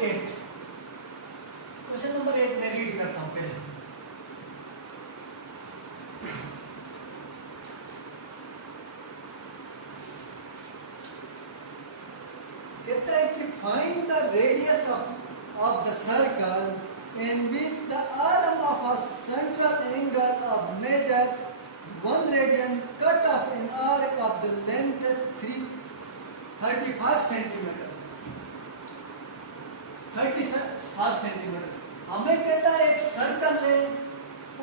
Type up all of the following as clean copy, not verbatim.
8, question number 8 मैं read करता हूं पहले। कहता है कि find the radius of the circle and with the arm of a central angle of measure 1 radian cut off an arc of the length 35 centimeter। 35 centimetre. हमें कहता है एक सर्कल है,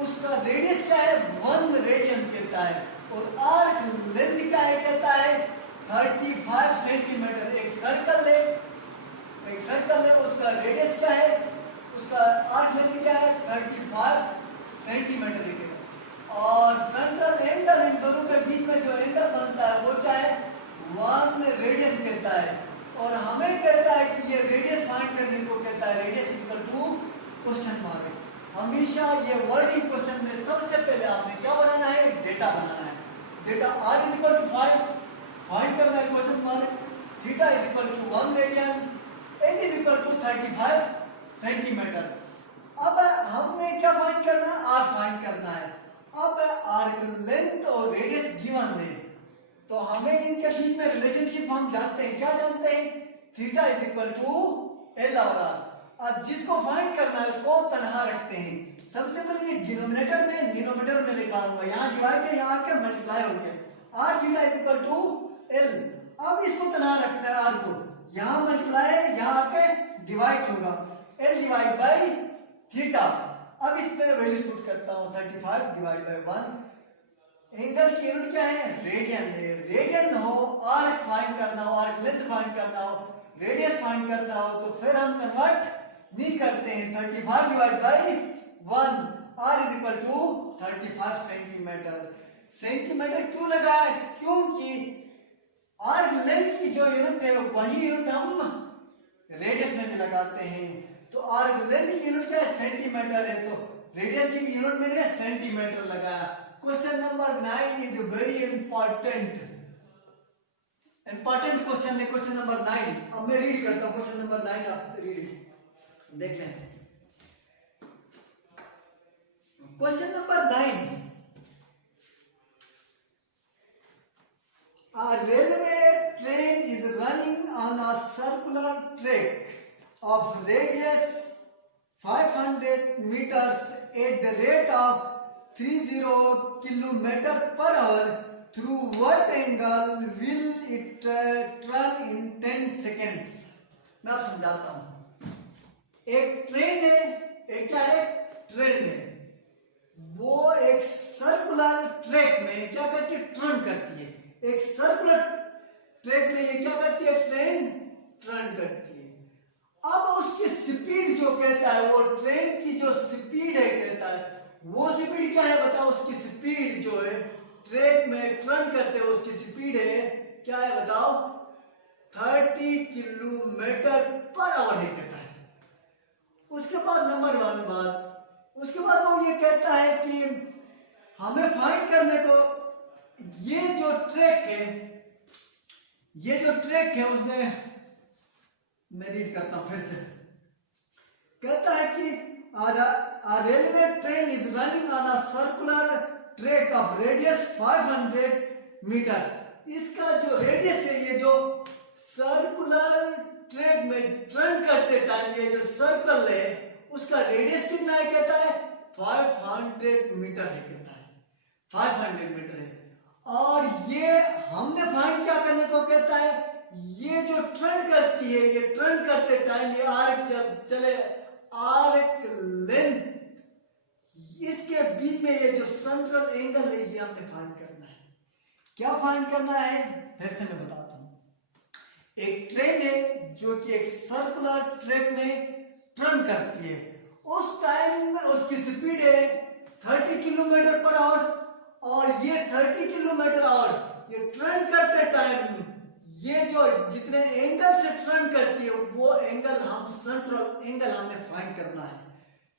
उसका रेडियस क्या है 1 रेडियन कहता है, और आर्क लेंथ क्या है कहता है 35 सेंटीमीटर। एक सर्कल है उसका रेडियस क्या है, उसका आर्क लेंथ क्या है 35 सेंटीमीटर है। और सेंट्रल एंगल इन दोनों के बीच में जो एंगल बनता है वो क्या है 1 रेडियन कहता है। और हमें कहता है कि ये रेडियस फाइंड करने को कहता है radius equal to question mark. हमेशा ये वर्डिंग क्वेश्चन में सबसे पहले आपने क्या बनाना है, डेटा बनाना है। Data r is equal to 5 find करना है question mark, theta is equal to 1 radian, n is equal to 35 centimetre. अब हमने क्या फाइंड करना है, r फाइंड करना है। अब आर्क लेंथ और रेडियस गिवन है, तो हमें इनके बीच में रिलेशनशिप हम जानते हैं। क्या जानते हैं, theta is equal to L और आर। अब जिसको फाइंड करना है उसको तनहा रखते हैं। सबसे पहले डिनोमिनेटर में डिनोमिनेटर में निकालूंगा, यहाँ डिवाइड है, यहाँ आके मल्टीप्लाई हो गया, R theta is equal to L. अब इसको तनहा रखता है, आर को यहाँ मल्टीप्लाई है, यहाँ आके डिवाइड होगा, एल डिवाइड बाई थीटा। अब इस पे वैल्यूज पुट करता हूँ, 35 डिवाइड बाई 1। एंगल की यूनिट क्या है, रेडियन है। रेडियन हो, आर्क फाइंड करना हो, आर्क लेंथ फाइंड करना हो, रेडियस फाइंड करना हो, तो फिर हम कन्वर्ट नहीं करते हैं। 35 divide by 1, R is equal to 35 centimetre. Centimetre क्यों लगा है, क्योंकि आर्क लेंथ की जो यूनिट है वही यूनिट हम रेडियस में भी लगाते हैं। तो आर्क लेंथ की यूनिट क्या है, सेंटीमीटर है, तो रेडियस की यूनिट मैंने सेंटीमीटर लगाया। Question number 9 is very important question है, क्वेश्चन नंबर 9। अब मैं रीड करता हूं क्वेश्चन नंबर 9, आप रीड देख लें। Question number 9, a railway train is running on a circular track of radius 500 meters at the rate of 30 kilometer per hour. Through what angle will it turn in 10 seconds? मैं आप समझाता हूं। एक train है, एक क्या है, ट्रेन है, वो एक सर्कुलर ट्रैक में क्या करती है, टर्न करती है। एक सर्कुलर ट्रैक में ये क्या करती है, ट्रेन टर्न करती है। अब उसकी स्पीड जो कहता है, वो ट्रेन की जो स्पीड है कहता है, वो स्पीड क्या है बताओ। उसकी स्पीड जो है ट्रैक में टर्न करते हैं उसकी स्पीड है क्या है बताओ, 30 किलोमीटर पर आवर है कहता है। उसके बाद नंबर 1 बात, उसके बाद वो ये कहता है कि हमें फाइंड करने को ये जो ट्रैक है उसमें, मैं रीड करता हूं फिर से। कहता है कि a railway train is running on a circular track of radius 500 meter। इसका जो रेडियस है, ये जो सर्कुलर ट्रैक में टर्न करते टाइम ये जो सर्कल है उसका रेडियस कितना है कहता है 500 मीटर है कहता है, 500 मीटर है। और ये हमने फाइंड क्या करने को कहता है, ये जो टर्न करती है, ये टर्न करते टाइम ये आर्क जब चले, आर्क लेंथ इसके बीच में ये जो सेंट्रल एंगल है ये हमने फाइंड करना है। क्या फाइंड करना है, फिर से मैं बताता हूं। एक ट्रेन है जो कि एक सर्कुलर ट्रैक में टर्न करती है, उस टाइम में उसकी स्पीड है 30 किलोमीटर पर आवर, और ये 30 किलोमीटर आवर ये टर्न करते टाइम ये जो जितने एंगल से टर्न करती है वो एंगल हम सेंट्रल एंगल हमने फाइंड करना है,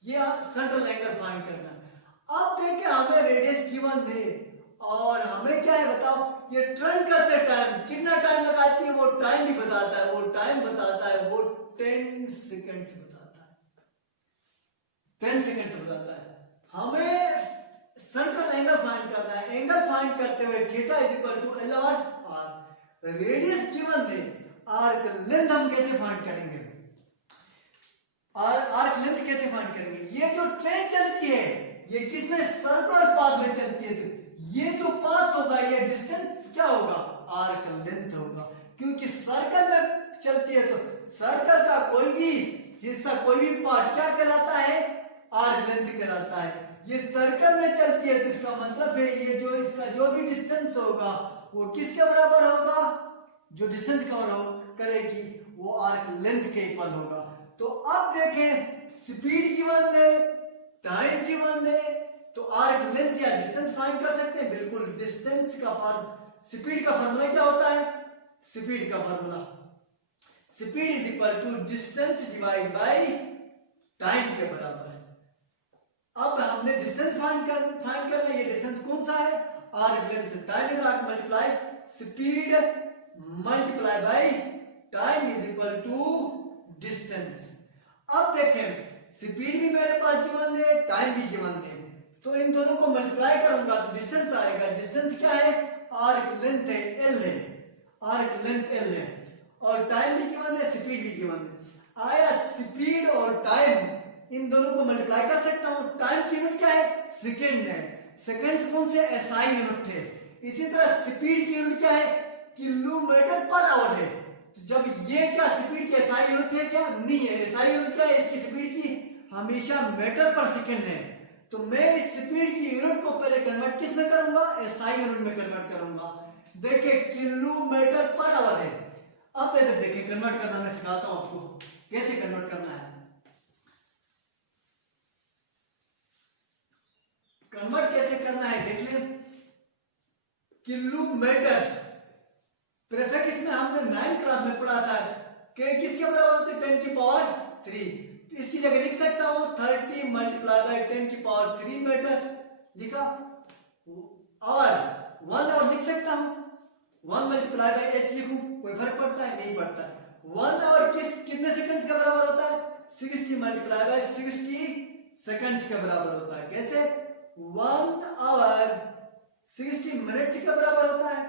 ये सेंट्रल एंगल फाइंड करना है। अब देखिए हमें रेडियस गिवन है और हमें क्या है बताओ, ये टर्न करते टाइम कितना टाइम लगाती है, वो टाइम भी बताता है, वो टाइम बताता है, वो 10 सेकेंड्स बताता है, 10 सेकेंड्स बताता है। हमें सेंट्रल एंगल फाइंड करना है। एंगल फाइंड करते हुए theta is equal to L और आर। रेडियस गिवन है, आर्क लेंथ हम कैसे फाइंड करेंगे? आर्क लेंथ कैसे फाइंड करेंगे? ये जो ट्रेन चलती है ये किसमें? सर्कुलर पाथ में चलती है, तो ये जो पाथ होगा ये डिस्टेंस क्या होगा? आर्क लेंथ होगा। क्योंकि सर्कल में चलती है तो सर्कल का कोई भी हिस्सा, कोई भी पार्ट क्या कहलाता है? आर्क लेंथ कहलाता है। ये सर्कल में चलती है तो इसका मतलब है ये जो इसका जो भी डिस्टेंस होगा वो किसके बराबर होगा? जो डिस्टेंस कवर करेगी वो आर्क लेंथ के इक्वल होगा। तो अब देखें, स्पीड गिवन है, टाइम गिवन है, तो आर्क लेंथ या डिस्टेंस फाइंड कर सकते हैं। बिल्कुल, डिस्टेंस का स्पीड का फार्मूला क्या होता है? स्पीड का formula speed is equal to distance divide by time के बराबर। अब हमने डिस्टेंस फाइंड करना है। ये डिस्टेंस कौन सा है? Arc length. Time is arc multiply speed multiply by time is equal to distance. अब देखें, स्पीड भी मेरे पास गिवन है, टाइम भी गिवन है, तो इन दोनों को मल्टीप्लाई करूंगा तो डिस्टेंस आएगा। डिस्टेंस क्या है? आर्क लेंथ है, एल है, आर्क लेंथ एल है, और टाइम भी गिवन है, स्पीड भी गिवन है। आया स्पीड और टाइम इन दोनों को मल्टीप्लाई कर सकता हूं। टाइम की यूनिट क्या है? सेकंड है। सेकंड्स कौन से? एसआई यूनिट है। इसी तरह स्पीड की यूनिट क्या है? किलोमीटर पर आवर है। तो जब ये क्या स्पीड की एसआई यूनिट है क्या? नहीं है। एसआई यूनिट क्या है इसकी? स्पीड की हमेशा मीटर पर सेकंड है। तो मैं इस स्पीड की यूनिट को पहले कन्वर्ट किस में करूंगा? एसआई यूनिट में कन्वर्ट करूंगा। देखिए, किलोमीटर पर आवर है। अब इधर देखिए, कन्वर्ट करना मैं सिखाता हूं आपको कैसे कन्वर्ट करना है। कन्वर्ट कैसे करना है देख लें। किलोमीटर प्रीफिक्स इसमें हमने 9th क्लास में पढ़ा था कि किसके बराबर होते? 10 की पावर 3। तो इसकी जगह लिख सकता हूं 30 मल्टीप्लाई बाय 10 की पावर 3 मीटर लिखा। और 1 और लिख सकता हूं, 1 मल्टीप्लाई बाय h लिखूं, कोई फर्क पड़ता है? नहीं पड़ता। 1 और कितने सेकंड्स के बराबर होता है? 60 मल्टीप्लाई बाय 60 सेकंड्स के बराबर होता है। कैसे? 1 आवर 60 मिनट्स के बराबर होता है,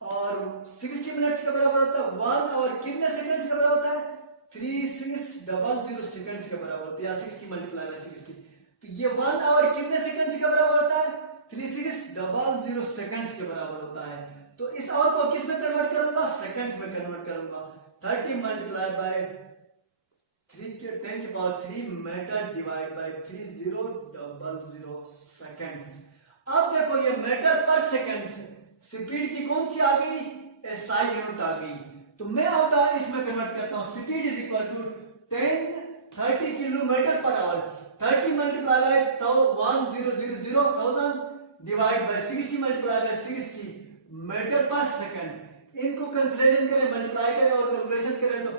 और 60 मिनट्स के बराबर होता है 1 और कितने सेकंड्स के बराबर होता है? 3600 सेकंड्स के बराबर होता है, या 60 मल्टीप्लाई बाय 60। तो ये 1 आवर कितने सेकंड्स के बराबर होता है? 3600 सेकंड्स के बराबर होता है। तो इस आवर को किस में कन्वर्ट करूंगा? सेकंड्स में कन्वर्ट करूंगा। 30 मल्टीप्लाई बाय 3 के 10 की power 3 metre divide by 3000 seconds. अब देखो, ये मीटर पर सेकंड्स स्पीड की कौन सी आ गई? एसआई यूनिट आ गई। तो मैं अब इसमें कन्वर्ट करता हूं। Speed is equal to 30 kilometre per hour. 30 multiply by 1000 divide by 60 multiply by 60 metre per second. इनको कंसीडरेशन करें, मल्टीप्लाई करें और कैलकुलेशन करें तो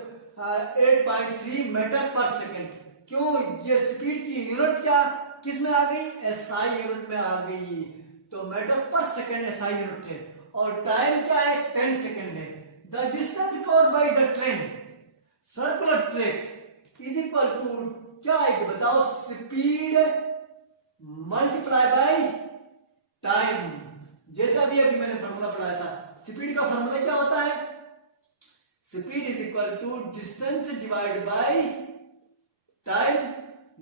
8.3 मीटर पर सेकंड। क्यों? ये स्पीड की यूनिट क्या किस में आ गई? एसआई यूनिट में आ गई। तो metre per second SI unit है, और टाइम क्या है? 10 सेकंड है। The distance covered by the train circular track is equal to क्या आएगा बताओ? Speed multiply by time. जैसा अभी मैंने फॉर्मूला पढ़ाया था, स्पीड का फॉर्मूला क्या होता है? Speed is equal to distance divide by time.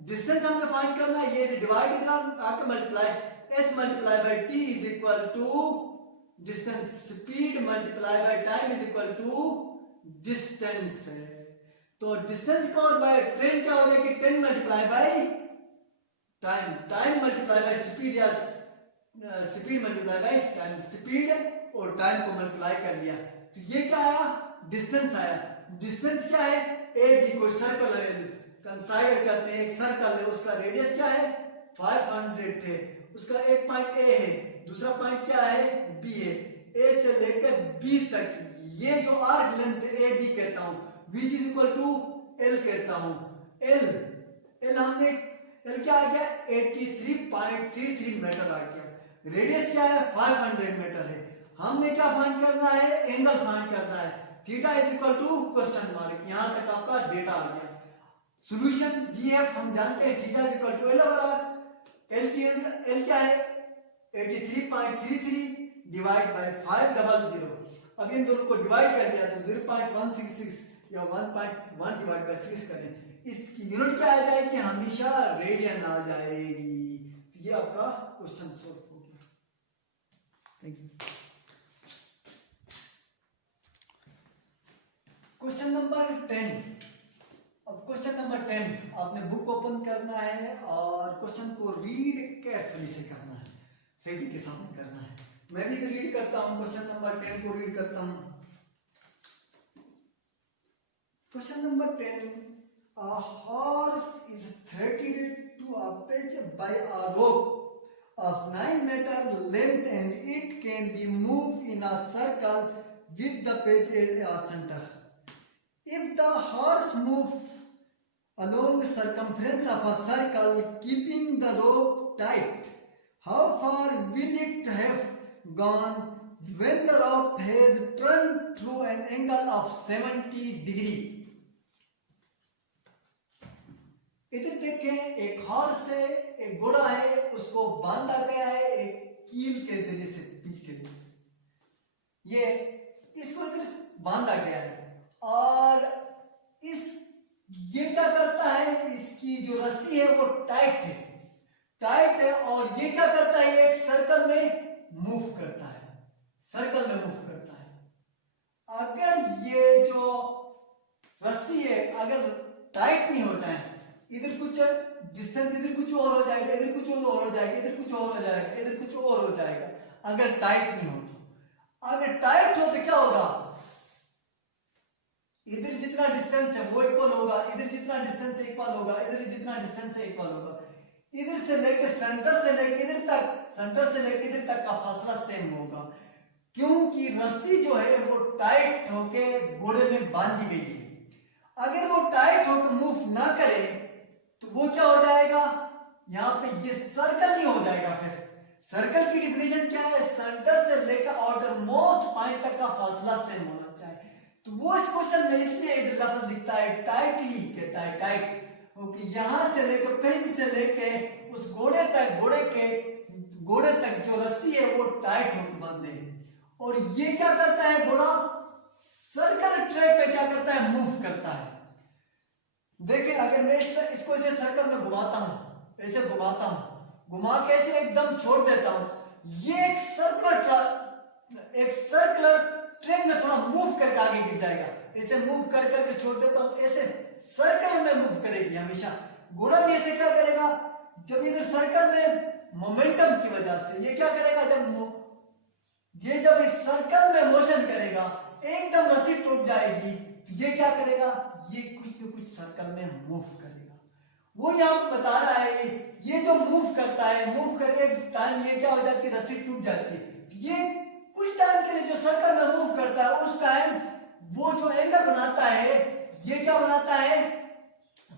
Distance हमने फाइंड करना है, ये डिवाइड इतना आके multiply, s multiply by t is equal to distance. Speed multiply by time is equal to distance है। तो डिस्टेंस का और बाय ट्रेन क्या हो जाएगी? 10 multiply by time, time multiply by speed, या speed multiply by time. Speed और time को मल्टीप्लाई कर लिया तो ये क्या आया? डिस्टेंस आया। डिस्टेंस क्या है? ए बी, कोई सर्कल है, कंसाइडर करते हैं, एक सर्कल है, उसका रेडियस क्या है? 500 है, उसका एक पॉइंट ए है, दूसरा पॉइंट क्या है? बी है। ए से लेकर बी तक ये जो आर्क लेंथ ए बी कहता हूं, which is equal to L कहता हूं। एल हमने एल क्या आ गया? 83.33 मीटर आ गया। रेडियस क्या है? 500 मीटर है। हमने क्या फाइंड करना है? एंगल फाइंड करना है। Theta is equal to question mark. यहां तक आपका डेटा आ गया। सॉल्यूशन वी हैव, हम जानते हैं theta is equal to L over R. L क्या है 83.33 डिवाइड बाय 500। अब इन दोनों को डिवाइड कर दिया तो 0.166 या 1.1 डिवाइड बाय 6 करें, इसकी यूनिट क्या आ जाएगी, हमेशा रेडियन आ जाएगी। तो ये आपका क्वेश्चन सॉल्व हो गया। Thank you. Question number 10। अब क्वेश्चन नंबर 10 आपने बुक ओपन करना है और क्वेश्चन को रीड केयरफुली से करना है, सही तरीके से आपने करना है। मैं भी रीड करता हूं, क्वेश्चन नंबर 10 को रीड करता हूं। Question number 10, a horse is threaded to a pitch by a rope of 9 meter length and it can be moved in a circle with the pitch as a center. If the horse moves along the circumference of a circle keeping the rope tight, how far will it have gone when the rope has turned through an angle of 70 degree? इधर देखें, एक horse है, एक घोड़ा है, उसको बांधा गया है एक कील के जरिए से, बीच के जरिए से। ये इसको इधर बांधा गया है और ये क्या करता है, इसकी जो रस्सी है वो टाइट है और ये क्या करता है, एक सर्कल में मूव करता है, सर्कल में मूव करता है। अगर ये जो रस्सी है अगर टाइट नहीं होता है, इधर कुछ डिस्टेंस, इधर कुछ और हो जाएगा, इधर कुछ और हो जाएगा, इधर कुछ और हो जाएगा, इधर कुछ और हो जाएगा, अगर टाइट नहीं हो तो। अगर टाइट हो तो क्या होगा, इधर जितना डिस्टेंस है वो इक्वल होगा, इधर जितना डिस्टेंस है इक्वल होगा, इधर जितना डिस्टेंस है इक्वल होगा। इधर से लेके सेंटर से लेके इधर तक, सेंटर से लेके इधर तक का फासला सेम होगा, क्योंकि रस्सी जो है वो टाइट होके घोड़े में बांधी गई है। अगर वो टाइट होकर मूव ना करे तो वो क्या हो जाएगा, यहाँ पे ये सर्कल नहीं हो जाएगा। फिर सर्कल की डिफिनेशन क्या है, सेंटर से लेकर आउटर मोस्ट पॉइंट तक का फासला सेम होना चाहिए। तो वो इस क्वेश्चन में इसलिए लफ्ज लिखता है टाइटली, कहता है टाइट, क्योंकि यहां से लेकर पेज से लेके उस घोड़े तक जो रस्सी है वो टाइट होकर बंधे। और ये क्या करता है, घोड़ा सर्कल ट्रैक पे क्या करता है, मूव करता है। देखिए अगर मैं इसको ऐसे सर्कल में घुमाता हूं, ऐसे घुमाता हूं, घुमा के ऐसे एकदम छोड़ देता हूं, ये एक सर्कुलर ट्रेन में थोड़ा मूव करके आगे गिर जाएगा। ऐसे मूव कर करके छोड़ देता हूं, ऐसे सर्कल में मूव करेगी हमेशा। घोड़ा भी ऐसे क्या करेगा, जब इधर सर्कल में मोमेंटम की वजह से ये क्या करेगा, जब इस सर्कल में मोशन करेगा एकदम रस्सी टूट जाएगी, तो ये क्या करेगा, ये कुछ न कुछ सर्कल में मूव करेगा। वो यहाँ पे बता रहा है ये जो मूव करता है, मूव करके टाइम ये क्या हो जाती है, रस्सी टूट जाती है। ये कुछ टाइम के लिए जो सर्कल में मूव करता है उस टाइम वो जो एंगल बनाता है, ये क्या बनाता है,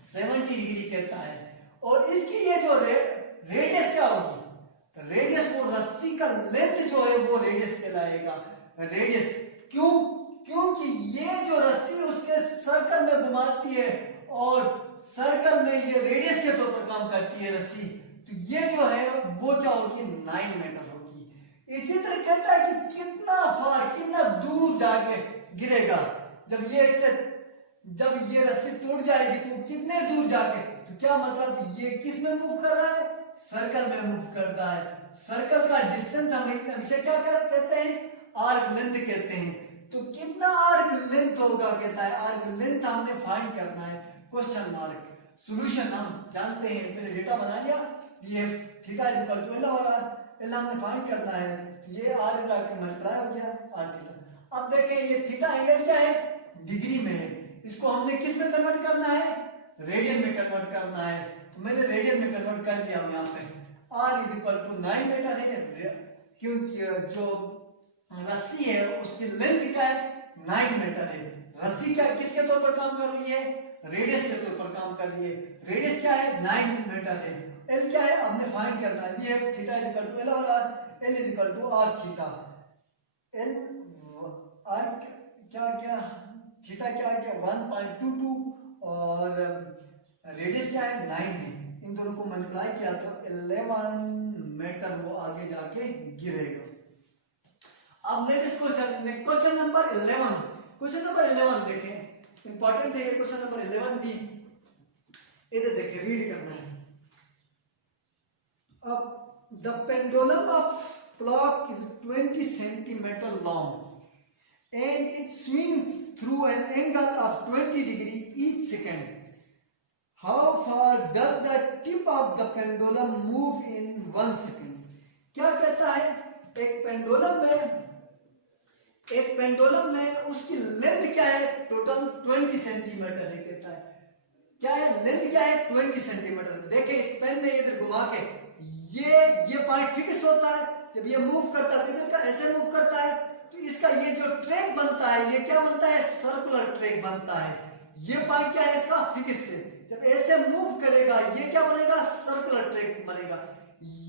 70 डिग्री कहता है। और इसकी ये जो रेडियस क्या होगी, रेडियस, वो रस्सी का लेंथ जो है वो रेडियस कहलाएगा। रेडियस क्योंकि ये जो रस्सी उसके सर्कल में घुमाती है और सर्कल में ये रेडियस के तौर पर काम करती है रस्सी, तो ये जो है वो क्या होगी, 9 मीटर होगी। इसी तरह कहता है कि कितना दूर जाके गिरेगा, जब ये रस्सी टूट जाएगी तो कितने दूर जाके, तो क्या मतलब ये किस में मूव कर रहा है, सर्कल में मूव करता है। सर्कल का डिस्टेंस हम हमेशा क्या कहते हैं, आर्क लेंथ कहते हैं। तो कितना आर्क लेंथ होगा, कहता है आर्क लेंथ हमने फाइंड करना है, क्वेश्चन मार्क। सॉल्यूशन हम जानते हैं, फिर डेटा बना लिया, ये theta is equal to L over R, L हमने फाइंड करना है, तो ये R is equal to multiply हो गया आर थीटा। अब देखें ये थीटा एंगल क्या है, डिग्री में है, इसको हमने किस में कन्वर्ट करना है, रेडियन में कन्वर्ट करना है। तो मैंने रेडियन में कन्वर्ट कर लिया, यहाँ पे r is equal to 9 metre है, क्योंकि जो रस्सी है उसकी लेंथ क्या है, 9 मीटर है। रस्सी क्या किसके तौर पर काम कर रही है, रेडियस के तौर पर काम कर रही है। रेडियस क्या है, 9 मीटर है। एल क्या है, हमने फाइंड करना है, ये है theta is equal to L over R, L is equal to R theta. L R क्या आ गया, थीटा क्या आ गया 1.22 और रेडियस क्या है 9 है। इन दोनों को मल्टीप्लाई किया तो 11 मीटर वो आगे जाके गिरेगा। अब next question number 11, question number 11 देखें, इंपॉर्टेंट है ये क्वेश्चन नंबर 11 भी, इधर देखें, रीड करना है। अब the pendulum of clock is 20 centimetre long and it swings through an angle of 20 degree each second. How far does the tip of the pendulum move in 1 second? क्या कहता है, एक पेंडुलम में उसकी लेंथ क्या है, टोटल 20 सेंटीमीटर है। कहता है क्या है, लेंथ क्या है 20 सेंटीमीटर। देखिए इस पेन में इधर घुमा के ये पॉइंट फिक्स होता है, जब ये मूव करता है इधर का ऐसे मूव करता है तो इसका ये जो ट्रैक बनता है ये क्या बनता है, सर्कुलर ट्रैक बनता है। ये पॉइंट क्या है इसका, फिक्स से जब ऐसे मूव करेगा ये क्या बनेगा, सर्कुलर ट्रैक बनेगा।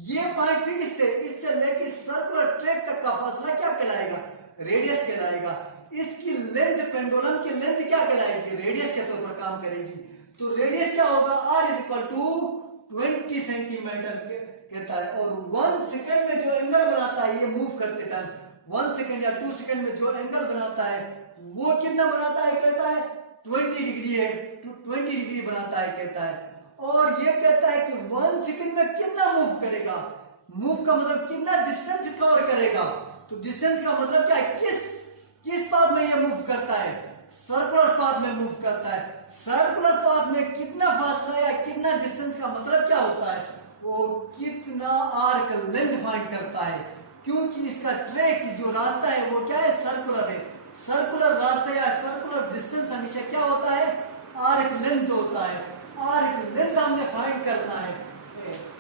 ये पॉइंट फिक्स से इससे लेके सर्कुलर ट्रैक तक का फासला क्या कहलाएगा, रेडियस कहलाएगा। इसकी लेंथ, पेंडुलम की लेंथ क्या कहलाएगी, रेडियस के तौर पर काम करेगी। तो रेडियस क्या होगा, r = 20 सेंटीमीटर कहता है। और 1 सेकंड में जो एंगल बनाता है ये मूव करते टाइम, 1 सेकंड या 2 सेकंड में जो एंगल बनाता है वो कितना बनाता है, कहता है 20 डिग्री है, 20 डिग्री बनाता है कहता है। और ये कहता है कि 1 सेकंड में कितना मूव करेगा, मूव का मतलब कितना डिस्टेंस कवर करेगा। तो डिस्टेंस का मतलब क्या है, किस पाथ में ये मूव करता है, सर्कुलर पाथ में मूव करता है। सर्कुलर पाथ में कितना फासला या कितना डिस्टेंस का मतलब क्या होता है, वो कितना आर्क लेंथ फाइंड करता है। क्योंकि इसका ट्रैक जो रास्ता है वो क्या है, सर्कुलर है। सर्कुलर रास्ता या सर्कुलर डिस्टेंस हमेशा क्या होता है, आर्क लेंथ होता है। आर्क लेंथ हमने फाइंड करना है,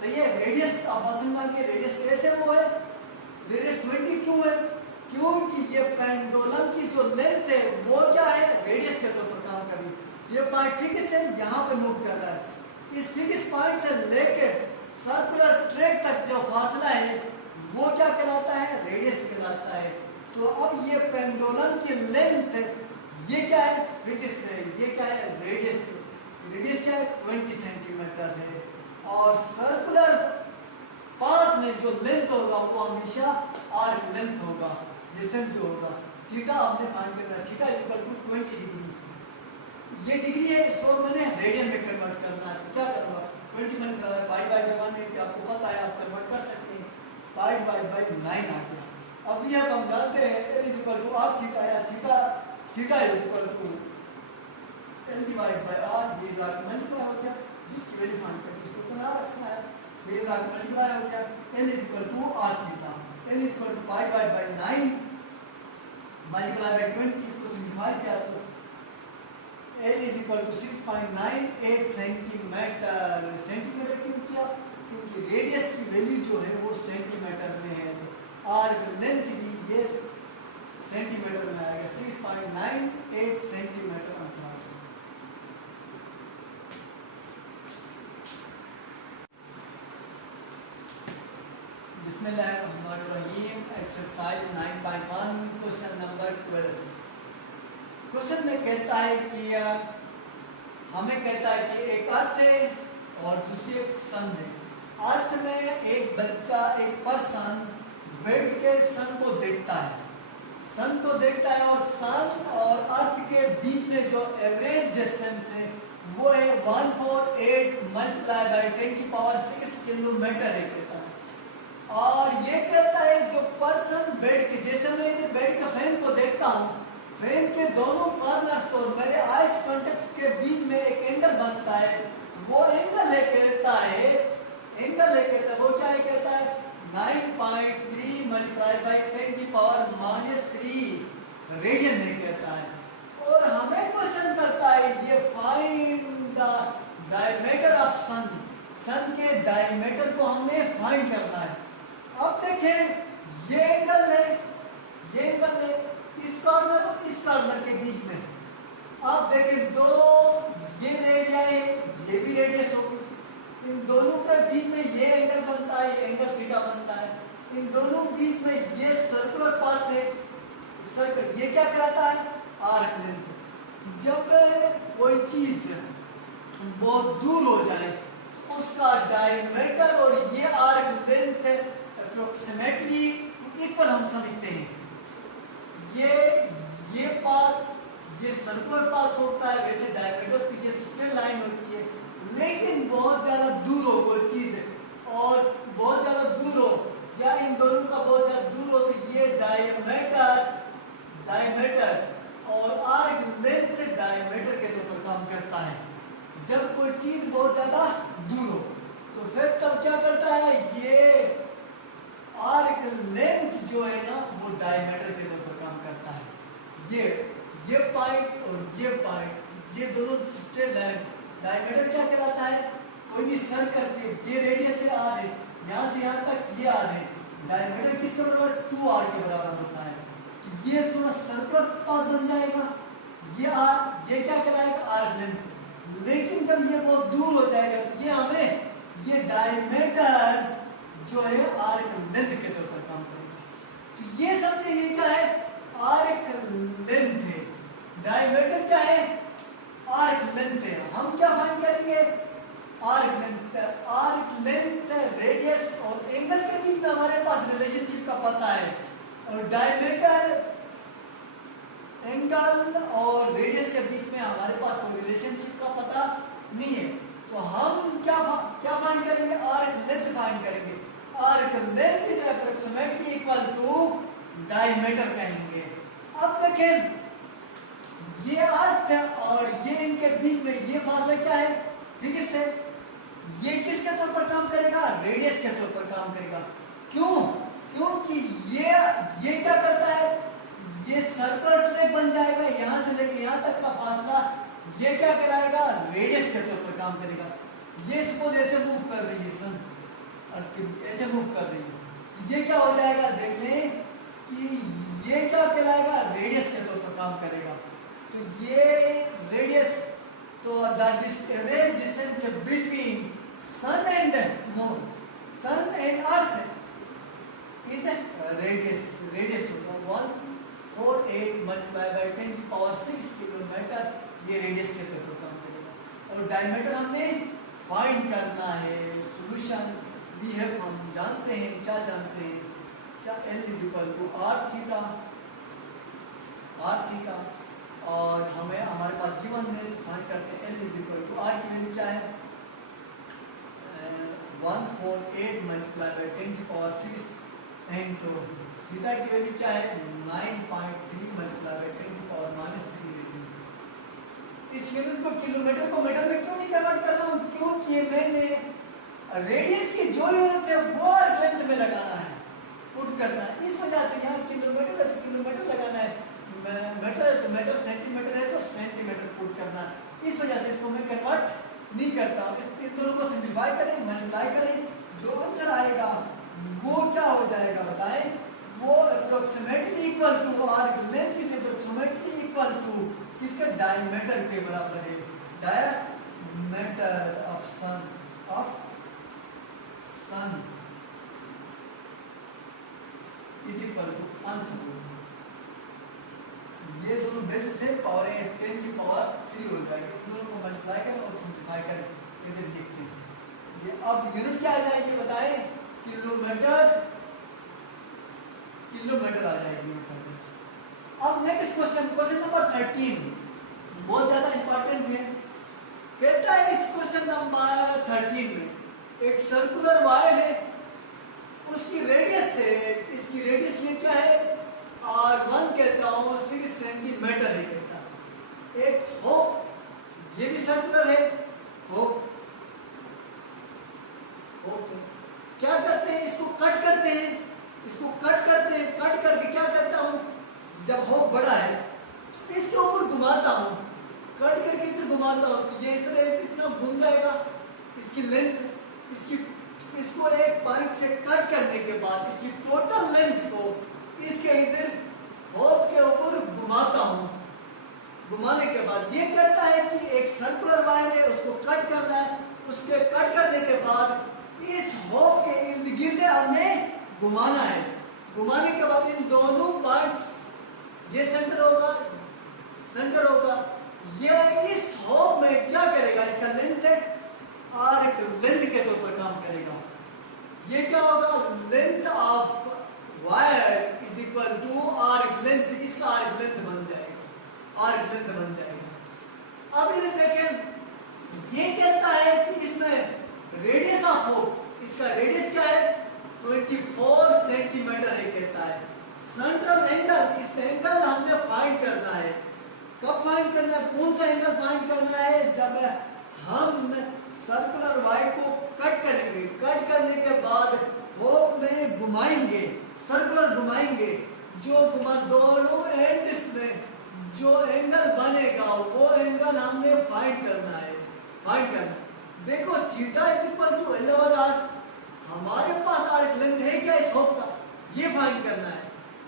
सही है। रेडियस आप बात मांगे, रेडियस कैसे वो है, रेडियस 20 क्यों है, क्योंकि ये पेंडुलम की जो लेंथ है वो क्या है, रेडियस के तौर पर काम कर रही है। ये पॉइंट फिक्स है, यहाँ पे मूव कर रहा है। इस फिक्स पॉइंट से लेके सर्कुलर ट्रैक तक जो फासला है वो क्या कहलाता है, रेडियस कहलाता है। तो अब ये पेंडुलम की लेंथ ये क्या है, फिक्स है, ये क्या है, रेडियस है। रेडियस क्या है 20 सेंटीमीटर है। और सर्कुलर पाथ में जो लेंथ होगा वो हमेशा आर्क लेंथ होगा, डिस्टेंस जो होगा। थीटा हमने फाइंड करना है, थीटा = 20 डिग्री। ये डिग्री है, इसको मैंने रेडियन में कन्वर्ट करना है। तो क्या करूँगा, 20 में pi/180 आपको पता है, आप कन्वर्ट कर सकते हैं। pi/9 आ गया। अब ये हम जानते हैं L = r थीटा या थीटा = L/r। ये मल्टीप्लाई हो गया, जिसकी वैल्यू फाइंड करके इसको बना रखना है, ये मल्टीप्लाई हो गया। L = r theta, L = pi/9 multiply by 20, इसको सिंप्लीफाई किया तो L = 6.98 सेंटीमीटर। सेंटीमीटर क्यों किया, क्योंकि रेडियस की वैल्यू जो है वो सेंटीमीटर में है, तो आर्क लेंथ भी ये सेंटीमीटर में आएगा, 6.98 सेंटीमीटर आंसर। बिस्मिल्लाहिर्रहमानिर्रहीम। Exercise 9.1 question number 12। क्वेश्चन में कहता है कि हमें कहता है कि एक अर्थ है और दूसरी एक सन है। अर्थ में एक बच्चा, एक पर्सन बैठ के सन को देखता है, सन को देखता है, और सन और अर्थ के बीच में जो एवरेज डिस्टेंस है वो है 148 × 10⁻⁶ किलोमीटर है कहता है। और ये कहता है जो पर्सन बैठ के, जैसे मैं इधर बैठ के फैन को देखता हूँ, फैन के दोनों कॉर्नर्स और मेरे आइस कॉन्टेक्ट के बीच में एक एंगल बनता है, वो एंगल है कहता है, एंगल है कहता है, वो क्या है कहता है 9.3 × 10⁻³ रेडियन है कहता है। और हमें क्वेश्चन करता है ये फाइंड द डायमीटर ऑफ सन, सन के डायमीटर को हमने फाइंड करना है। अब देखें ये एंगल है, ये एंगल है, इस कॉर्नर और इस कॉर्नर के बीच में। आप देखें दो ये रेडिया है, ये भी रेडियस होगी, इन दोनों के बीच में ये एंगल बनता है, ये एंगल थीटा बनता है। इन दोनों बीच में ये सर्कुलर पाथ है, सर्कल, ये क्या कहलाता है, आर्क लेंथ। जब कोई चीज बहुत दूर हो जाए उसका डायमीटर और ये आर्क लेंथ अप्रोक्सीमेटली इक्वल हम समझते हैं। ये पाथ ये सर्कुलर पाथ होता है, वैसे डायमीटर तो ये स्ट्रेट लाइन होती है। लेकिन बहुत ज्यादा दूर हो कोई चीज और बहुत ज्यादा दूर हो या इन दोनों का बहुत ज्यादा दूर हो तो ये डायमीटर और आर्क लेंथ डायमीटर के तौर पर काम करता है। जब कोई चीज बहुत ज्यादा दूर हो तो फिर तब क्या करता है, ये आर्क लेंथ जो है ना वो डायमीटर के तौर पर काम करता है। ये पॉइंट और ये पॉइंट ये दोनों स्ट्रेट लाइन डायमीटर क्या कहलाता है, कोई भी सर्कल के ये रेडियस से आर है, यहाँ से यहाँ तक ये आर है, डायमीटर किसके बराबर 2r के बराबर होता है। तो ये थोड़ा सर्कुलर पाथ बन जाएगा, ये क्या कहलाएगा आर्क लेंथ। लेकिन जब ये बहुत दूर हो जाएगा तो ये हमें ये डायमीटर जो है आर्क लेंथ के तौर पर काम करेगा। तो ये समझे ये क्या है, आर्क लेंथ है, डायमीटर क्या है आर्क लेंथ है। हम क्या फाइंड करेंगे, आर्क लेंथ रेडियस और एंगल के बीच में हमारे पास रिलेशनशिप का पता है और डायमीटर एंगल और रेडियस के बीच में हमारे पास कोई रिलेशनशिप का पता नहीं है। तो हम क्या फाइंड करेंगे, आर्क लेंथ फाइंड करेंगे। Arc length is approximately equal to diameter कहेंगे। अब देखें ये आर्क और ये इनके बीच में ये फासला क्या है, ठीक है, ये किसके तौर पर काम करेगा, रेडियस के तौर पर काम करेगा। क्यों, क्योंकि ये क्या करता है, ये सर्कुलर ट्रैक बन जाएगा, यहाँ से लेके यहाँ तक का फासला ये क्या कराएगा, रेडियस के तौर पर काम करेगा। ये सपोज ऐसे मूव कर रही है सन अर्थ के ऐसे मूव कर रही है तो ये क्या हो जाएगा, देख लें कि ये क्या कहलाएगा, रेडियस के तौर पर काम करेगा। तो ये रेडियस तो the distance between sun and moon, sun and earth is radius होगा 148 मल्टीप्लाई बाय 10⁶ किलोमीटर, ये रेडियस के तौर पर काम करेगा। और डायमीटर हमने फाइंड करना है, सॉल्यूशन भी है, हम जानते हैं, क्या जानते हैं, क्या L = r थीटा और हमें हमारे पास गिवन है तो फाइंड करते हैं L = r की वैल्यू क्या है, 148 मल्टीप्लाई बाय 10⁶ इनटू थीटा की वैल्यू क्या है 9.3 मल्टीप्लाई बाय 10⁻³ मीटर। इस यूनिट को किलोमीटर को मीटर में क्यों नहीं कन्वर्ट कर रहा हूँ, क्योंकि मैंने रेडियस की जो यूनिट है वो आर्क लेंथ में लगाना है, पुट करना है। इस वजह से यहाँ किलोमीटर है तो किलोमीटर लगाना है, मीटर है तो मीटर, सेंटीमीटर है तो सेंटीमीटर पुट करना है। इस वजह से इसको मैं कन्वर्ट नहीं करता। इन दोनों को सिंप्लीफाई करें, मल्टीप्लाई करें, जो आंसर आएगा वो क्या हो जाएगा बताएं, वो approximately equal to arc length is approximately equal to किसके, डायमीटर के बराबर है। Diameter of sun is equal to answer. ये दोनों बेस से पावर 10⁻³ हो जाएगा। इन दोनों को मल्टीप्लाई करें और सिंप्लीफाई करें, इधर देखते हैं ये अब यूनिट क्या आ जाएगी बताएं, किलोमीटर आ जाएगी यूनिट। अब नेक्स्ट क्वेश्चन नंबर 13 बहुत ज्यादा इंपॉर्टेंट है। कहता है इस क्वेश्चन नंबर 13 में एक सर्कुलर वायर है, उसकी रेडियस से इसकी रेडियस ये क्या है r1 कहता हूँ 6 सेंटीमीटर है कहता। एक होप ये भी सर्कुलर है, होप क्या करते हैं, इसको कट करते हैं, कट करके क्या करता हूँ, जब होप बड़ा है तो इसके ऊपर घुमाता हूँ, कट करके इधर घुमाता हूँ तो ये इस तरह इतना घूम जाएगा। इसकी लेंथ इसको एक पॉइंट से कट करने के बाद इसकी टोटल लेंथ को इसके इधर होप के ऊपर घुमाता हूँ। घुमाने के बाद ये कहता है कि एक सर्कुलर वायर है, उसको कट करना है, उसके कट करने के बाद इस होप के इर्द गिर्द हमें घुमाना है। घुमाने के बाद इन दोनों पॉइंट्स ये सेंटर होगा, सेंटर होगा। ये इस होप में क्या करेगा, इसका लेंथ है, आर्क लेंथ के तौर पर काम करेगा। ये क्या होगा, length of wire is equal to arc length, इसका आर्क लेंथ बन जाएगा, आर्क लेंथ बन जाएगा। अब इधर देखें, ये कहता है कि इसमें रेडियस ऑफ होप, इसका रेडियस क्या है, 24 सेंटीमीटर है कहता है। सेंट्रल एंगल, इस एंगल हमने फाइंड करना है। कब फाइंड करना है, कौन सा एंगल फाइंड करना है, जब हम सर्कुलर वायर को कट करेंगे, कट करने के बाद होप में घुमाएंगे, सर्कुलर घुमाएंगे, जो दोनों एंड्स में जो एंगल बनेगा वो एंगल हमने फाइंड करना है, फाइंड करना। देखो theta is equal to L over R, हमारे पास आर्क लेंथ है क्या इस होप का, ये फाइंड करना है।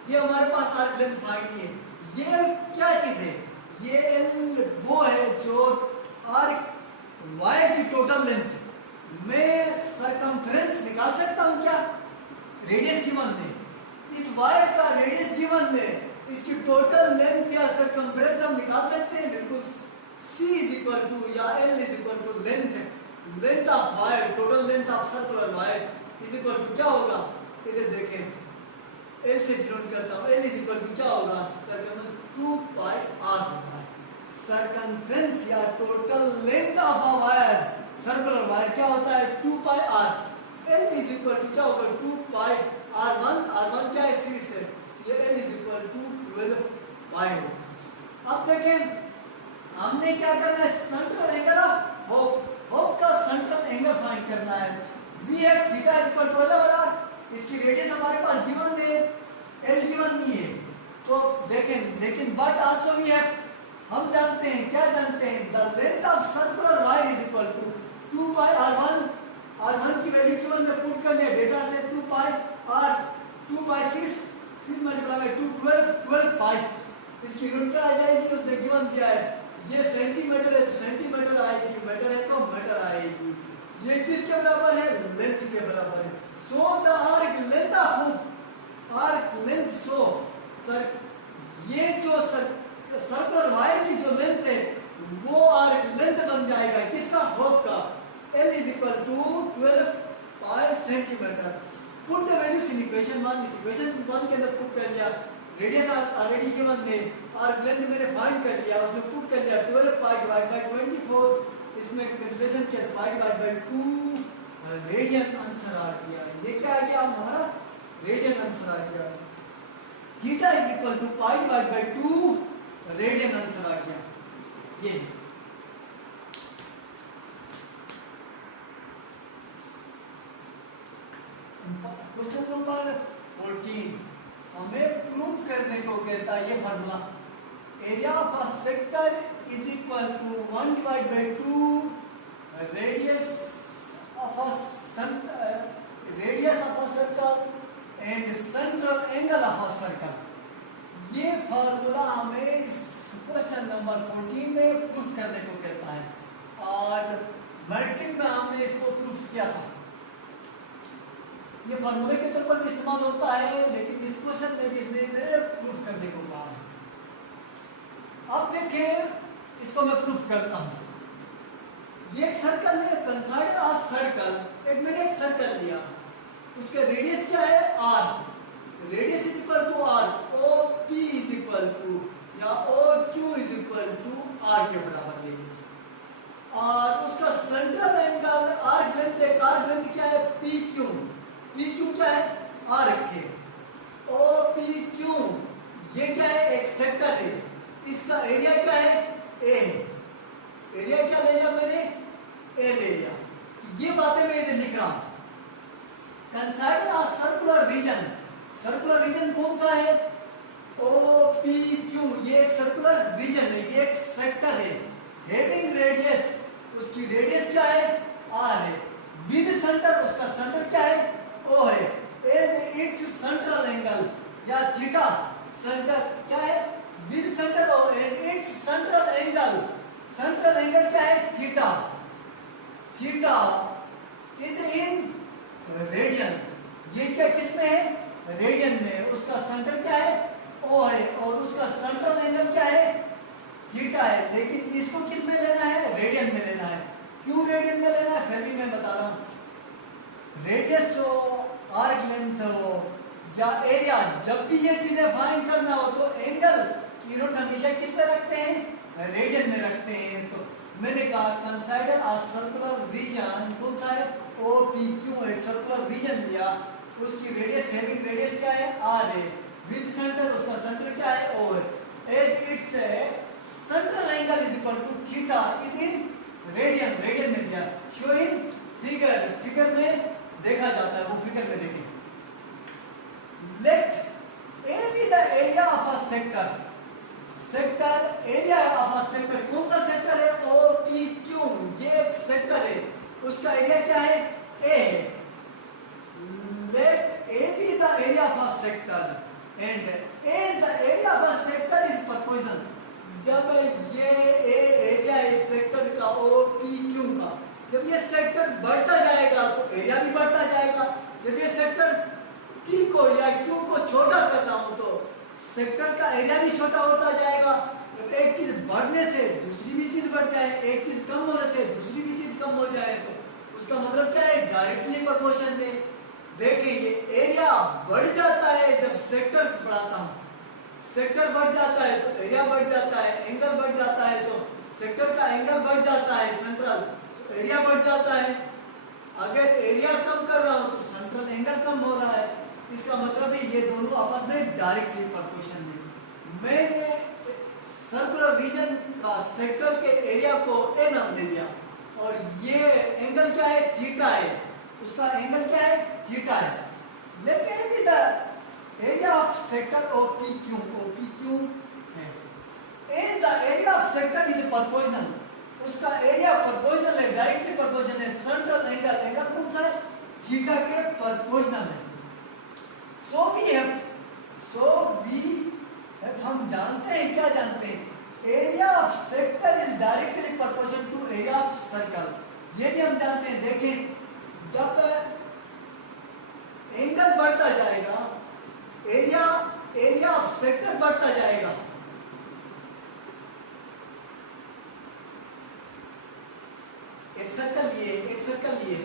ये हमारे पास आर्क लेंथ फाइंड नहीं है। ये क्या चीज है, ये एल वो है जो आर्क वायर की टोटल लेंथ, मैं सरकमफ्रेंस निकाल सकता हूं क्या, रेडियस गिवन है, इस वायर का रेडियस गिवन है, इसकी टोटल लेंथ या सरकमफ्रेंस हम निकाल सकते हैं, बिल्कुल। C इज इक्वल टू या L is equal to length of wire, total length of circular wire is equal to क्या होगा, इधर देखें, L से डिनोट करता हूं, L इज इक्वल टू क्या होगा, सरकमफ्रेंस 2 पाई r होगा। सरकमफ्रेंस या total length of a wire, circular wire क्या होता है, 2 pi r। L is equal to क्या होगा, 2 पाई r1 क्या है, सीरीज है, ये L is equal to 12 pi होगा। अब देखें हमने क्या करना है, सेंट्रल एंगल ऑफ होप का सेंट्रल एंगल फाइंड करना है। We have theta is equal to L over R, इसकी रेडियस हमारे पास गिवन है, एल गिवन नहीं है, तो देखें, लेकिन बट आल्सो वी हैव, हम जानते हैं, क्या जानते हैं, the length of circular wire is equal to 2 pi r1 की वैल्यू गिवन है, पुट कर लिया डेटा से, 2 pi r 2 pi 6 multiply by 2 12 पाई, इसकी यूनिट आ जाएगी, उसने गिवन दिया है, ये सेंटीमीटर है तो सेंटीमीटर आएगी, मीटर है तो मीटर आएगी। ये किसके बराबर है, लेंथ के बराबर है। So the arc length of hook, arc length, so sir ये जो सर्कुलर वायर की जो लेंथ है वो आर्क लेंथ बन जाएगा किसका, होप का। L is equal to 12 pi centimetre. Put the values in equation 1, इस इक्वेशन 1 के अंदर पुट कर लिया, रेडियस ऑलरेडी गिवन है, आर्क लेंथ मैंने फाइंड कर लिया, उसमें पुट कर लिया 12 पाई डिवाइड बाय 24, इसमें कैंसिलेशन किया, pi divide by 2, radian answer आ गया। ये क्या आ गया हमारा, रेडियन आंसर आ गया। Theta is equal to pi divide by 2, radian answer आ गया। ये क्वेश्चन नंबर 14 हमें प्रूफ करने को कहता है, ये formula, area of a sector is equal to 1 divide by 2 radius of a circle and central angle of a circle. ये फार्मूला हमें इस क्वेश्चन नंबर 14 में प्रूफ करने को कहता है, और मैट्रिक में हमने इसको प्रूफ किया था। ये फार्मूले के तौर पर भी इस्तेमाल होता है, लेकिन इस क्वेश्चन में भी इसने प्रूफ करने को कहा है। अब देखें, इसको मैं प्रूफ करता हूं। ये एक सर्कल है, कंसाइडर अ सर्कल, एक मैंने एक सर्कल लिया, उसका रेडियस क्या है, r, radius is equal to r, OP is equal to या OQ is equal to r के बराबर ले, और उसका सेंट्रल एंगल आर्क लेंथ है, आर्क लेंथ क्या है, PQ, PQ क्या है, R रखे, OPQ, ये क्या है, एक सेक्टर है, इसका एरिया क्या है, A, एरिया क्या ले लिया मैंने, A ले लिया। ये बातें मैं इधर लिख रहा हूं। Consider a circular region, circular region कौन सा है, OPQ, ये एक सर्कुलर रीजन है, ये एक सेक्टर है, हैविंग रेडियस, उसकी रेडियस क्या है, R है, विद सेंटर, उसका सेंटर क्या है, O है, एज इट्स सेंट्रल एंगल या थीटा, सेंटर क्या है, with centre O and it's central angle क्या है, theta, theta is in radian, ये क्या किसमें है, रेडियन में, उसका सेंटर क्या है, O है, और उसका सेंट्रल एंगल क्या है, थीटा है, लेकिन इसको किस में लेना है, रेडियन में लेना है। क्यों रेडियन में लेना है फिर भी मैं बता रहा हूँ। रेडियस हो, आर्क लेंथ हो या एरिया, जब भी ये चीजें फाइंड करना हो तो एंगल की यूनिट हमेशा किस में रखते हैं, रेडियन में रखते हैं। तो मैंने कहा कंसीडर अ सर्कुलर रीजन, कौन सा है, ओ पी क्यू, एक सर्कुलर रीजन लिया, उसकी रेडियस हैविंग रेडियस क्या है, आर है, विद सेंटर, उसका सेंटर क्या है, ओ है, as its central angle is equal to theta is in radian, radian में दिया, शो इन फिगर, फिगर में देखा जाता है, वो फिगर में देखें। Let A be the area of a sector, sector area of a sector, कौन सा सेक्टर है, ओ पी क्यू, ये एक सेक्टर है, उसका एरिया क्या है, ए है। Let A be the area of a sector and A the area of a sector is proportional, जब ये एरिया इस सेक्टर का ओ पी क्यू का, जब ये सेक्टर बढ़ता जाएगा तो एरिया भी बढ़ता जाएगा। जब ये सेक्टर पी को या क्यू को छोटा करना हो तो सेक्टर का एरिया भी छोटा होता जाएगा। जब एक चीज बढ़ने से दूसरी भी चीज बढ़ जाए, एक चीज कम होने से दूसरी भी चीज कम हो जाए, तो उसका मतलब क्या है, डायरेक्टली प्रोपोर्शन में। देखिए ये एरिया बढ़ जाता है जब सेक्टर बढ़ाता हूँ, सेक्टर बढ़ जाता है तो एरिया बढ़ जाता है, एंगल बढ़ जाता है तो सेक्टर का एंगल बढ़ जाता है सेंट्रल, तो एरिया बढ़ जाता है। अगर एरिया कम कर रहा हूं तो सेंट्रल एंगल कम हो रहा है। इसका मतलब है ये दोनों आपस में डायरेक्टली प्रोपोर्शन है। मैंने सर्कुलर रीजन का सेक्टर के एरिया को ए नाम दे दिया और ये एंगल क्या है, थीटा है, उसका एंगल क्या है, थीटा है। लेकिन इधर area of sector OPQ, OPQ है, as the area of sector is proportional, उसका एरिया प्रोपोर्शनल है, डायरेक्टली प्रोपोर्शनल है, सेंट्रल एंगल, एंगल कौन सा है, थीटा के प्रोपोर्शनल है। सो वी हैव, हम जानते हैं, क्या जानते हैं, area of sector is directly proportional to area of circle, ये भी हम जानते हैं। देखें जब एंगल बढ़ता जाएगा, एरिया ऑफ सेक्टर बढ़ता जाएगा, एक सर्कल लिए,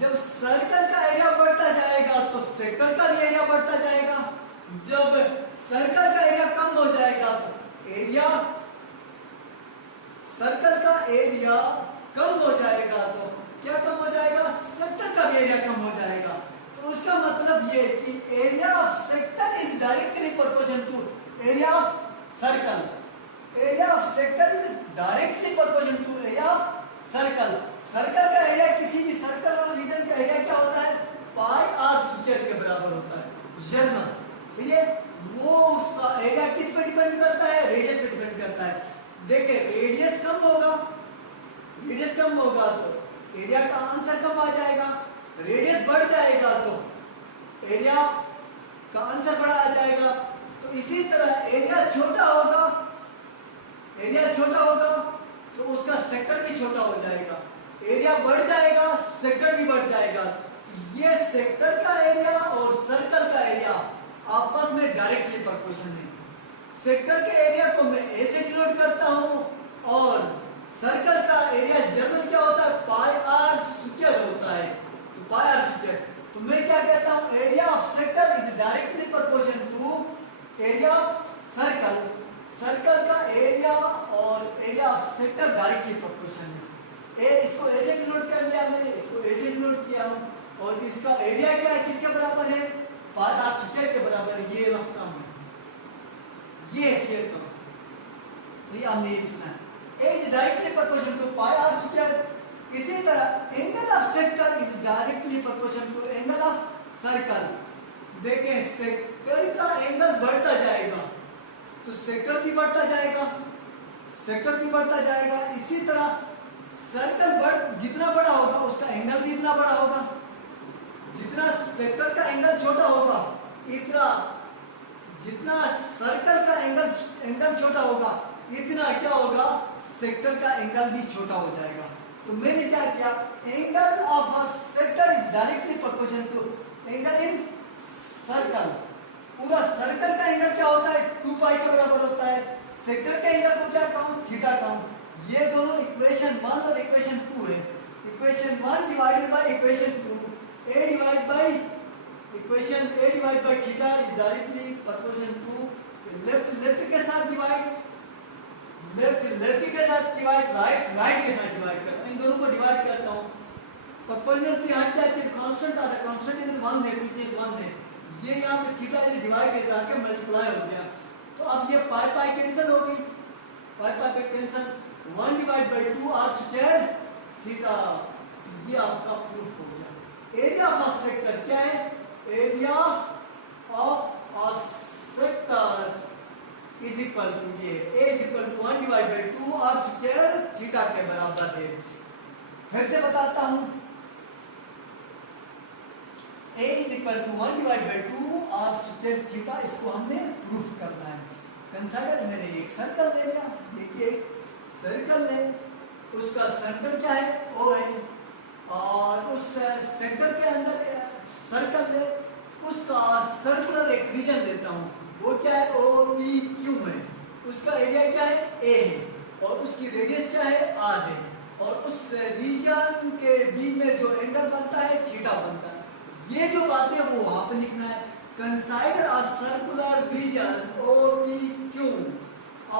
जब सर्कल का एरिया बढ़ता जाएगा तो सेक्टर का भी एरिया बढ़ता जाएगा। जब सर्कल का एरिया कम हो जाएगा तो एरिया, सर्कल का एरिया कम हो जाएगा तो क्या कम हो जाएगा, सेक्टर का भी एरिया कम हो जाएगा। तो उसका मतलब ये कि area of sector is directly proportional to area of circle, area of sector is directly proportional to area of circle. Circle का एरिया, किसी भी सर्कल और रीजन का एरिया क्या होता है, पाई आर स्क्वायर के बराबर होता है, जर्नल, ठीक है। वो उसका एरिया किस पे डिपेंड करता है, रेडियस पे डिपेंड करता है। देखिए रेडियस कम होगा, रेडियस कम होगा तो एरिया का आंसर कम आ जाएगा, रेडियस बढ़ जाएगा तो एरिया का आंसर बड़ा आ जाएगा। तो इसी तरह एरिया छोटा होगा, एरिया छोटा होगा तो उसका सेक्टर भी छोटा हो जाएगा, एरिया बढ़ जाएगा, सेक्टर भी बढ़ जाएगा। तो ये सेक्टर का एरिया और सर्कल का एरिया आपस में डायरेक्टली प्रोपोर्शनल है। सेक्टर के एरिया को मैं ए से डिनोट करता हूं और सर्कल का एरिया जनरल क्या होता है, पाई आर स्क्वायर होता है, तो पाई आर स्क्वायर। तो मैं क्या कहता हूं, area of sector is directly proportional to area of circle, circle का एरिया और area of sector directly proportional है। ए इसको ऐसे डिनोट कर लिया मैंने, इसको ऐसे डिनोट किया हूं और इसका एरिया क्या है, किसके बराबर है, पाई आर स्क्वायर के बराबर है। ये रफ काम है, ये क्लियर करो, सही हमने ये लिखना है, A is directly proportional to pi r square। इसी तरह angle of sector is directly proportional to angle of circle. देखें सेक्टर का एंगल बढ़ता जाएगा तो सेक्टर भी बढ़ता जाएगा, सेक्टर भी बढ़ता जाएगा। इसी तरह सर्कल जितना बड़ा होगा उसका एंगल भी इतना बड़ा होगा, जितना सेक्टर का एंगल छोटा होगा इतना, जितना सर्कल का एंगल छोटा होगा इतना क्या होगा, सेक्टर का एंगल भी छोटा हो जाएगा। तो मैंने क्या किया, angle of a sector is directly proportional to angle in circle पूरा सर्कल का एंगल क्या होता है, 2 पाई के बराबर होता है। सेक्टर का एंगल को क्या कहूं, थीटा कहूं। ये दोनों इक्वेशन 1 और इक्वेशन 2 है। Equation 1 divided by equation 2, a divide by equation a divide by theta is directly proportional to left के साथ डिवाइड, लेफ्ट के साथ डिवाइड, राइट के साथ डिवाइड करता हूं, इन दोनों को डिवाइड करता हूं। प्रोपोर्शनल की हट जाती है, कांस्टेंट आता है, कांस्टेंट इधर 1 है, कुछ नहीं 1 है। ये यहाँ पे थीटा इधर डिवाइड करके आके मल्टीप्लाई हो गया। तो अब ये पाई पाई कैंसिल हो गई, पाई पाई पे cancel, 1 divide by 2 r square theta. ये आपका प्रूफ हो गया। एरिया ऑफ अ सेक्टर क्या है, area of a sector is equal to ये a is equal to 1 divide by 2 r square theta के बराबर है। फिर से बताता हूं, a is equal to 1 divide by 2 r square theta, इसको हमने प्रूफ करना है। कंसिडर मैंने एक सर्कल ले लिया, देखिए एक सर्कल है, उसका सेंटर क्या है, O है, और उस सेंटर के अंदर सर्कल है, उसका सर्कुलर एक रीजन लेता हूँ, वो क्या है, OPQ है। उसका एरिया क्या है, A है, और उसकी रेडियस क्या है, R है, और उस रीजन के बीच में जो एंगल बनता है थीटा बनता है। ये जो बातें वो वहां पे लिखना है। Consider a circular region OPQ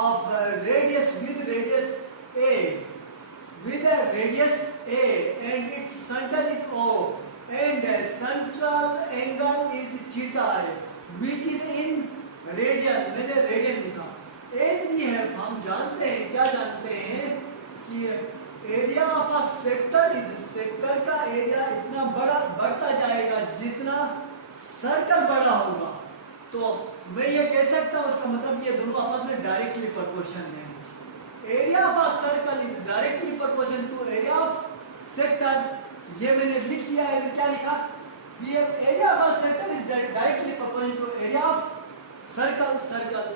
of radius with radius A, with a radius A and its center is O and central angle is theta which is in radian। मैंने रेडियन लिखा, एज भी है, हम जानते हैं, क्या जानते हैं कि area of a sector is, sector का एरिया इतना बड़ा बढ़ता जाएगा जितना सर्कल बड़ा होगा। तो मैं ये कह सकता हूँ, उसका मतलब ये दोनों आपस में डायरेक्टली प्रोपोर्शन है। Area of a circle is directly proportion to area of sector. ये मैंने लिख लिया है, क्या लिखा, ये area of a sector is directly proportion to area of circle. Circle,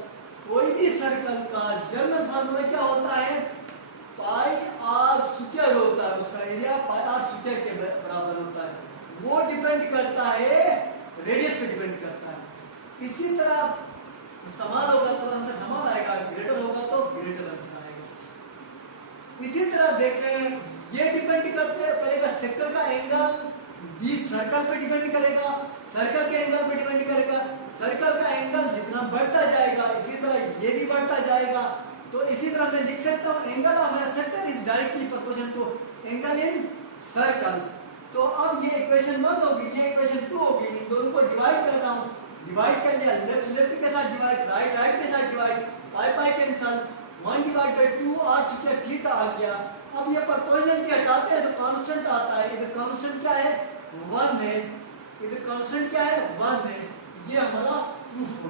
कोई भी सर्कल का जनरल फार्मूला क्या होता है, पाई आर स्क्वायर होता है, उसका एरिया पाई आर स्क्वायर के बराबर होता है। वो डिपेंड करता है, रेडियस पे डिपेंड करता है। इसी तरह समान होगा तो आंसर समान आएगा, ग्रेटर होगा तो ग्रेटर आंसर आएगा। इसी तरह देखें, ये डिपेंड करेगा सेक्टर का एंगल, बीच सर्कल पे डिपेंड करेगा, सर्कल के एंगल पे डिपेंड करेगा। सर्कल का एंगल जितना बढ़ता जाएगा इसी तरह ये भी बढ़ता जाएगा। तो इसी तरह मैं लिख सकता हूँ, angle of a sector is directly proportional to angle in circle. तो अब ये इक्वेशन 1 होगी, ये इक्वेशन 2 होगी, इन दोनों को डिवाइड कर रहा हूँ, डिवाइड कर लिया, लेफ्ट के साथ डिवाइड, राइट के साथ divide, pi cancel, 1 divide by 2 r square theta आ गया। अब ये प्रोपोर्शनल की हटाते हैं तो कांस्टेंट आता है, इधर कांस्टेंट क्या है, 1 है, इधर कांस्टेंट क्या है, 1 है। ये हमारा प्रूफ हो